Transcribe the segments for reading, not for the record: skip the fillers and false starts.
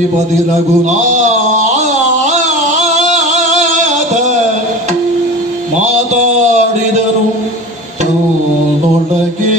ಶ್ರೀಪತಿ ರಘುನಾಥ ಮಾತಾಡಿದರು ತನ್ನೊಳಗೆ.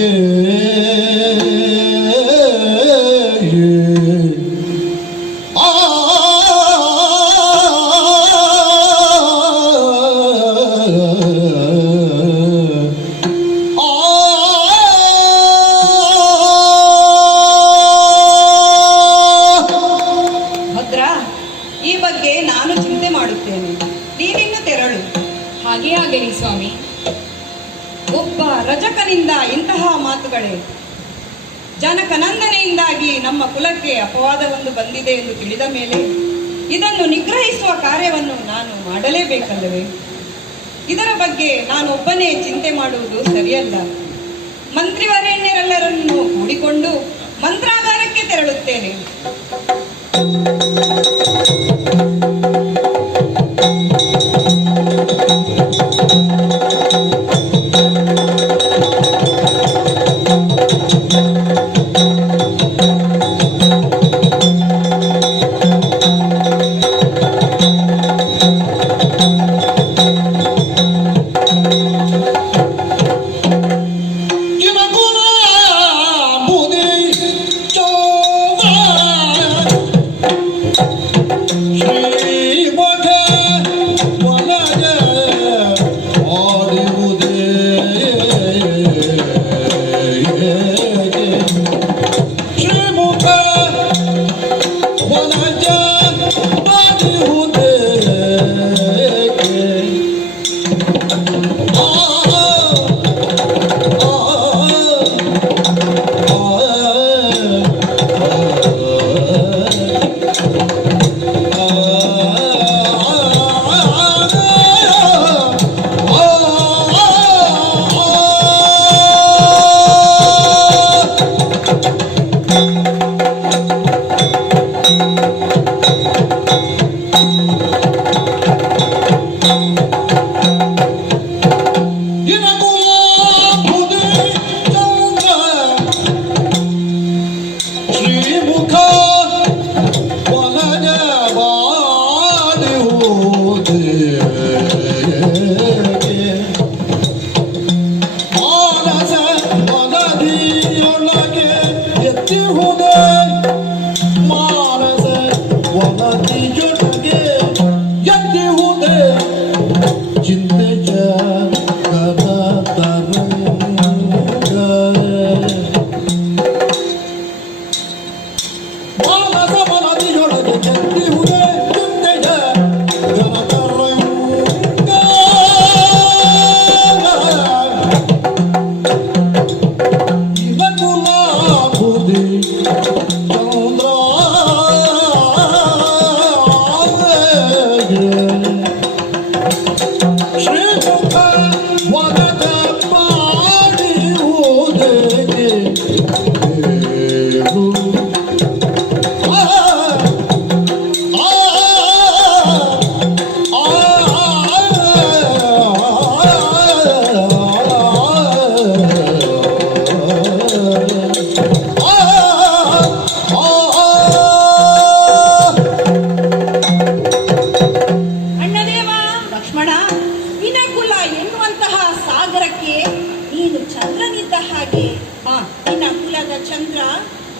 ಈ ಬಗ್ಗೆ ನಾನು ಚಿಂತೆ ಮಾಡುತ್ತೇನೆ, ನೀನಿನ್ನು ತೆರಳು. ಹಾಗೇ ಆಗಲಿ ಸ್ವಾಮಿ. ಒಬ್ಬ ರಜಕನಿಂದ ಇಂತಹ ಮಾತುಗಳೇ? ಜನಕನಂದನೆಯಿಂದಾಗಿ ನಮ್ಮ ಕುಲಕ್ಕೆ ಅಪವಾದವೊಂದು ಬಂದಿದೆ ಎಂದು ತಿಳಿದ ಮೇಲೆ ಇದನ್ನು ನಿಗ್ರಹಿಸುವ ಕಾರ್ಯವನ್ನು ನಾನು ಮಾಡಲೇಬೇಕಲ್ಲವೇ? ಇದರ ಬಗ್ಗೆ ನಾನೊಬ್ಬನೇ ಚಿಂತೆ ಮಾಡುವುದು ಸರಿಯಲ್ಲ. ಮಂತ್ರಿವರೇಣ್ಯರೆಲ್ಲರನ್ನು ಕೂಡಿಕೊಂಡು ಮಂತ್ರಾಗಾರಕ್ಕೆ ತೆರಳುತ್ತೇನೆ.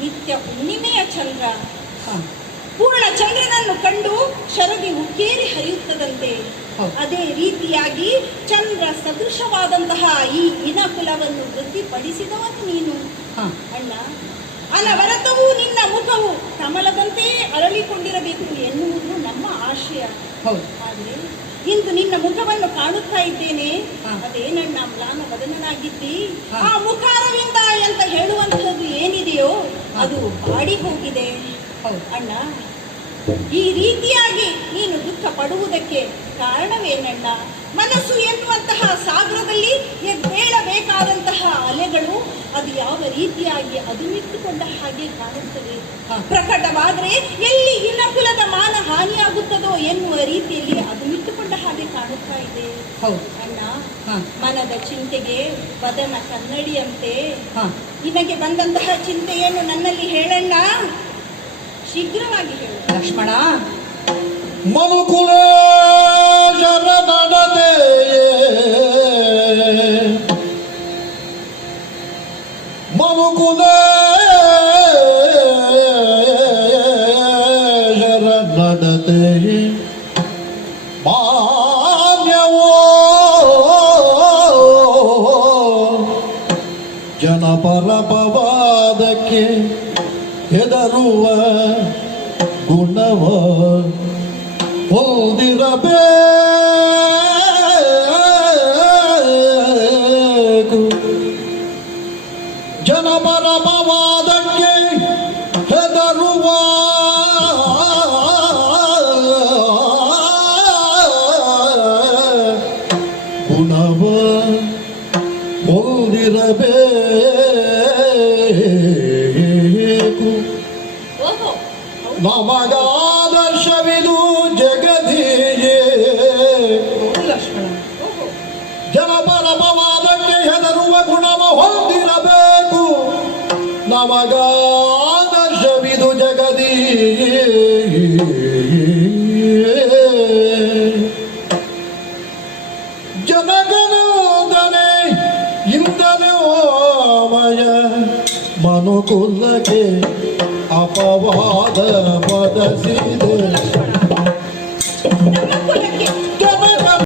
ನಿತ್ಯ ಹುಣ್ಣಿಮೆಯ ಚಂದ್ರ ಪೂರ್ಣ ಚಂದ್ರನನ್ನು ಕಂಡು ಶರದಿ ಉಕ್ಕೇರಿ ಹರಿಯುತ್ತದಂತೆ ಅದೇ ರೀತಿಯಾಗಿ ಚಂದ್ರ ಸದೃಶವಾದಂತಹ ಈ ಇನಕುಲವನ್ನು ವೃದ್ಧಿಪಡಿಸಿದವನು ನೀನು ಅಣ್ಣ. ಅನವರತವೂ ನಿನ್ನ ಮುಖವು ಕಮಲದಂತೆ ಅರಳಿಕೊಂಡಿರಬೇಕು ಎನ್ನುವುದು ನಮ್ಮ ಆಶಯ. ಆದರೆ ಇಂದು ನಿನ್ನ ಮುಖವನ್ನು ಕಾಣುತ್ತಾ ಇದ್ದೇನೆ, ಅದೇ ನನ್ನ ಮ್ಲಾನ ವದನನಾಗಿದ್ದಿ. ಆ ಮುಖಾರವಿಂದ ಅಂತ ಹೇಳುವಂತಹದ್ದು ಏನಿದೆಯೋ ಅದು ಬಾಡಿ ಹೋಗಿದೆ ಅಣ್ಣ. ಈ ರೀತಿಯಾಗಿ ನೀನು ದುಃಖ ಪಡುವುದಕ್ಕೆ ಕಾರಣವೇನಣ್ಣ? ಮನಸ್ಸು ಎನ್ನುವಂತಹ ಸಾಗರದಲ್ಲಿ ಎದ್ದೇಳಬೇಕಾದಂತಹ ಅಲೆಗಳು ಅದು ಯಾವ ರೀತಿಯಾಗಿ ಅದುಮಿಟ್ಟುಕೊಂಡ ಹಾಗೆ ಕಾಣುತ್ತದೆ. ಪ್ರಕಟವಾದರೆ ಎಲ್ಲಿ ಇನಕುಲದ ಮಾನ ಹಾನಿಯಾಗುತ್ತದೋ ಎನ್ನುವ ರೀತಿಯಲ್ಲಿ ಅದುಮಿಟ್ಟುಕೊಂಡ ಹಾಗೆ ಕಾಣುತ್ತಾ ಇದೆ ಅಣ್ಣ. ಮನದ ಚಿಂತೆಗೆ ವದನ ಕನ್ನಡಿಯಂತೆ ನಿನಗೆ ಬಂದಂತಹ ಚಿಂತೆಯನ್ನು ನನ್ನಲ್ಲಿ ಹೇಳಣ್ಣ. ಶೀಘ್ರವಾಗಿ ಹೇಳು. ಲಕ್ಷ್ಮಣ, ಮನುಕುಲ ನಡತೆ ಮನುಕುಲ ನಡತೆ ಮಾನ್ಯವೋ ಜನಪರಪವಾದಕ್ಕೆ ಹೆದರುವ ಗುಣವ ಹೊಂದಿರಬೇಕು. ಜನಪರಪವಾದಕ್ಕೆ ಹೆದರುವ ಗುಣವ ಹೊಂದಿರಬೇಕು. ಓಹೋ, ನಮಗಾದರ್ಶವಿದು ಜಗದೀಯೇ ಹೌದು ಲಕ್ಷ್ಮಣ. ಓಹೋ, ಜನಪರಪವಾದಕ್ಕೆ ಹೆದರುವ ಗುಣವ ಹೊಂದಿರಬೇಕು. ನಮಗಾದರ್ಶವಿದು ಜಗದೀಯೇ ಜನಗಣದನೆ ಇಂದಲೇ ಓಮಯ ಮನುಕುಲಕ್ಕೆ ಅಪವಾದ ಪದಸಿದೆ. ನಮ್ಮ ಕುಲಕ್ಕೆ